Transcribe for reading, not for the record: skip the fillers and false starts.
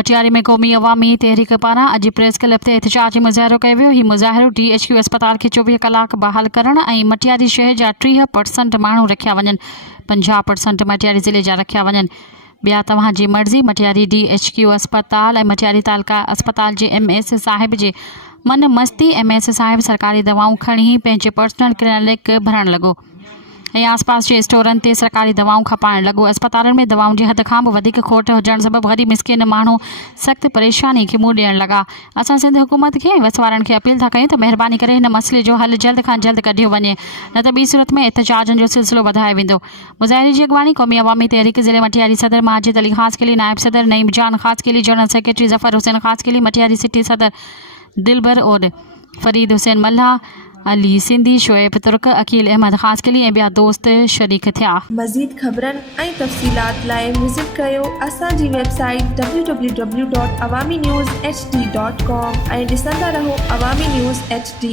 मटियारी में क़ौमी अवामी तहरीक पारां अॼु प्रेस क्लब ते एहतजाजी मुज़ाहिरो कयो वियो। हीउ मुज़ाहिरो DHQ अस्पताल खे 24 कलाक बहाल करण ऐं मटियारी शहर जा 30% माण्हू रखिया वञनि, 50% मटियारी ज़िले जा रखिया वञनि। ॿिया तव्हांजी मर्ज़ी। मटियारी DHQ अस्पताल ऐं मटियारी तालका अस्पताल जे MS साहिब जे मन मस्ती MS साहिब सरकारी दवाऊं खणी पंहिंजे पर्सनल क्लिनिक भरणु लॻो ऐं आसपास जे स्टोरनि ते सरकारी दवाऊं खपाइण लॻो। अस्पतालनि में दवाउनि जी हद खां बि वधीक खोट हुजण सबबि ग़रीब मिसकिन माण्हू सख़्तु परेशानी खे मुंहुं ॾियण लॻा। असां सिंध हुकूमत खे ऐं वसवारनि खे अपील था कयूं त महिरबानी करे हिन मसइले जो हल जल्द खां जल्द कढियो वञे, न त ॿी सूरत में एहतजाजनि जो सिलसिलो वधायो वेंदो। मुज़ाहिरे जी अॻवानी क़ौमी अवामी तहरीक ज़िले मटियारी सदर माजिद अली ख़ासकेली, नायब सदर Naeem Jan Khaskheli, general secretary Zafar Hussain Khaskheli, Matiari city सदर दिलबर और फरीद हुसैन मल्हा, अली सिंधी, शोएब तुर्क, अकील अहमद ख़ासकेली ऐं ॿिया दोस्त शरीक थिया। मज़ीद ख़बरनि ऐं तफ़सीलात लाइ विज़िट कयो असांजी वेबसाइट www.awamiNewsHD.com ऐं ॾिसंदा रहो अवामी न्यूज़ HD।